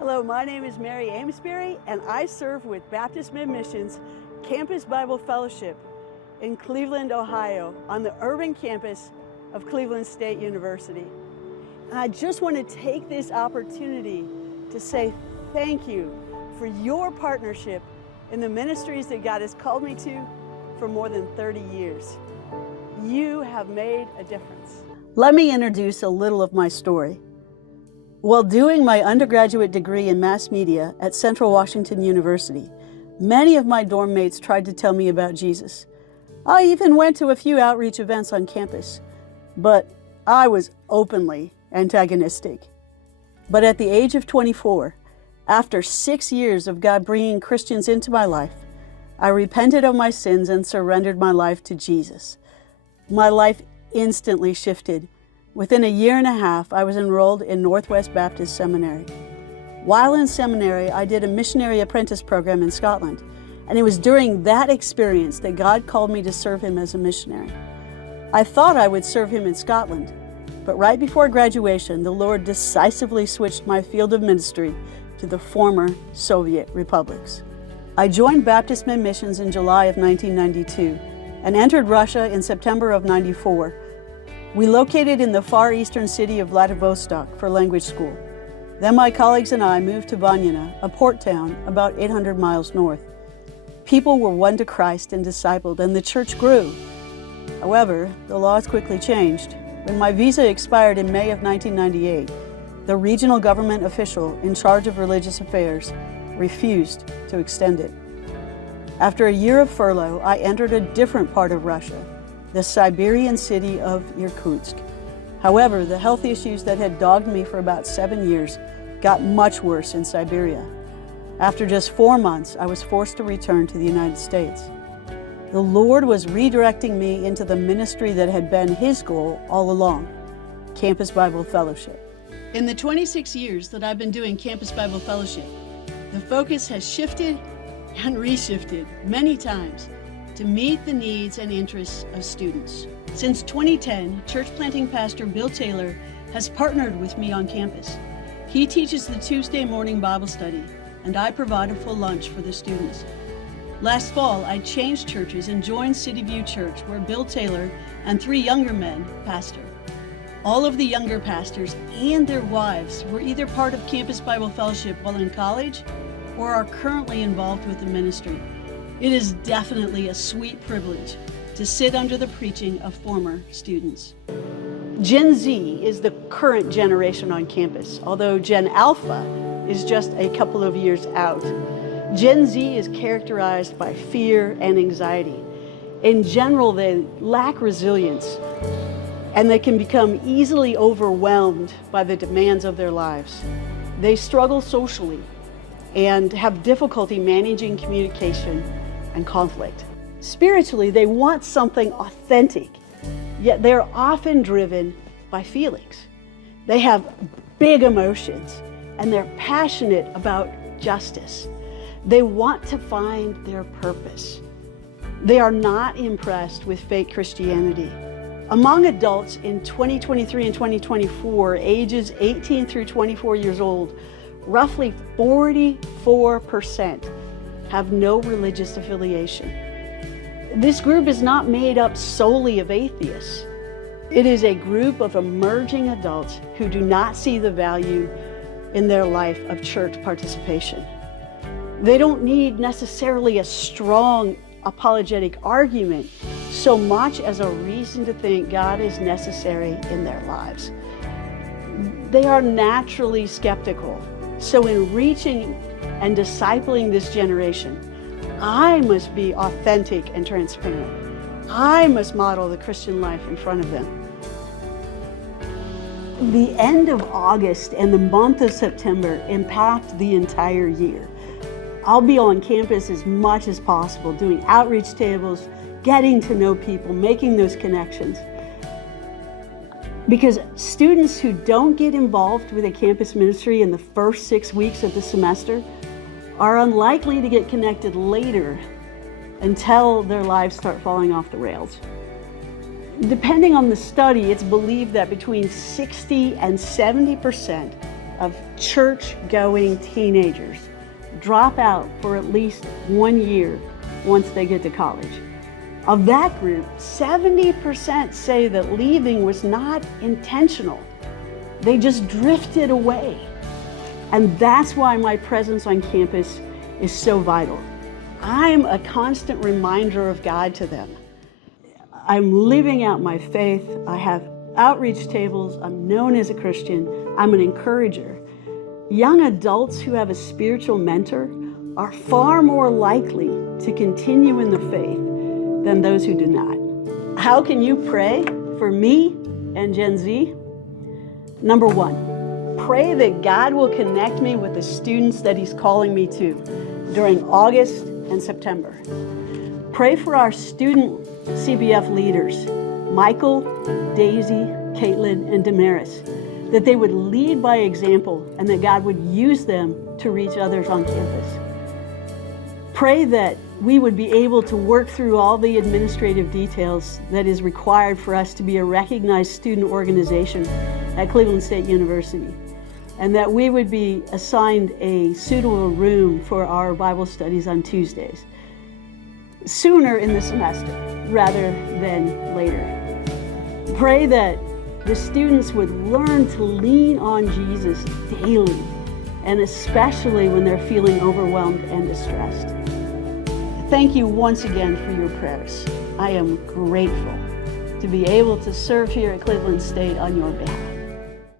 Hello, my name is Mary Amesbury, and I serve with Baptist Mid-Missions Campus Bible Fellowship in Cleveland, Ohio, on the urban campus of Cleveland State University. And I just want to take this opportunity to say thank you for your partnership in the ministries that God has called me to for more than 30 years. You have made a difference. Let me introduce a little of my story. While doing my undergraduate degree in mass media at Central Washington University, many of my dorm mates tried to tell me about Jesus. I even went to a few outreach events on campus, but I was openly antagonistic. But at the age of 24, after 6 years of God bringing Christians into my life, I repented of my sins and surrendered my life to Jesus. My life instantly shifted. Within a year and a half, I was enrolled in Northwest Baptist Seminary. While in seminary, I did a missionary apprentice program in Scotland, and it was during that experience that God called me to serve Him as a missionary. I thought I would serve Him in Scotland, but right before graduation, the Lord decisively switched my field of ministry to the former Soviet republics. I joined Baptist Mid-Missions in July of 1992 and entered Russia in September of '94. We located in the far eastern city of Vladivostok for language school. Then my colleagues and I moved to Vanyina, a port town about 800 miles north. People were won to Christ and discipled, and the church grew. However, the laws quickly changed. When my visa expired in May of 1998, the regional government official in charge of religious affairs refused to extend it. After a year of furlough, I entered a different part of Russia, the Siberian city of Irkutsk. However, the health issues that had dogged me for about 7 years got much worse in Siberia. After just 4 months, I was forced to return to the United States. The Lord was redirecting me into the ministry that had been His goal all along, Campus Bible Fellowship. In the 26 years that I've been doing Campus Bible Fellowship, the focus has shifted and reshifted many times to meet the needs and interests of students. Since 2010, church planting pastor Bill Taylor has partnered with me on campus. He teaches the Tuesday morning Bible study, and I provide a full lunch for the students. Last fall, I changed churches and joined City View Church, where Bill Taylor and 3 younger men pastor. All of the younger pastors and their wives were either part of Campus Bible Fellowship while in college or are currently involved with the ministry. It is definitely a sweet privilege to sit under the preaching of former students. Gen Z is the current generation on campus, although Gen Alpha is just a couple of years out. Gen Z is characterized by fear and anxiety. In general, they lack resilience, and they can become easily overwhelmed by the demands of their lives. They struggle socially and have difficulty managing communication and conflict. Spiritually, they want something authentic, yet they're often driven by feelings. They have big emotions, and they're passionate about justice. They want to find their purpose. They are not impressed with fake Christianity. Among adults in 2023 and 2024, ages 18 through 24 years old, roughly 44% have no religious affiliation. This group is not made up solely of atheists. It is a group of emerging adults who do not see the value in their life of church participation. They don't need necessarily a strong apologetic argument so much as a reason to think God is necessary in their lives. They are naturally skeptical. So in reaching and discipling this generation, I must be authentic and transparent. I must model the Christian life in front of them. The end of August and the month of September impact the entire year. I'll be on campus as much as possible, doing outreach tables, getting to know people, making those connections. Because students who don't get involved with a campus ministry in the first 6 weeks of the semester are unlikely to get connected later until their lives start falling off the rails. Depending on the study, it's believed that between 60 and 70% of church-going teenagers drop out for at least 1 year once they get to college. Of that group, 70% say that leaving was not intentional. They just drifted away. And that's why my presence on campus is so vital. I'm a constant reminder of God to them. I'm living out my faith. I have outreach tables. I'm known as a Christian. I'm an encourager. Young adults who have a spiritual mentor are far more likely to continue in the faith than those who do not. How can you pray for me and Gen Z? Number one, pray that God will connect me with the students that He's calling me to during August and September. Pray for our student CBF leaders, Michael, Daisy, Caitlin, and Damaris, that they would lead by example and that God would use them to reach others on campus. Pray that we would be able to work through all the administrative details that is required for us to be a recognized student organization at Cleveland State University, and that we would be assigned a suitable room for our Bible studies on Tuesdays, sooner in the semester rather than later. Pray that the students would learn to lean on Jesus daily, and especially when they're feeling overwhelmed and distressed. Thank you once again for your prayers. I am grateful to be able to serve here at Cleveland State on your behalf.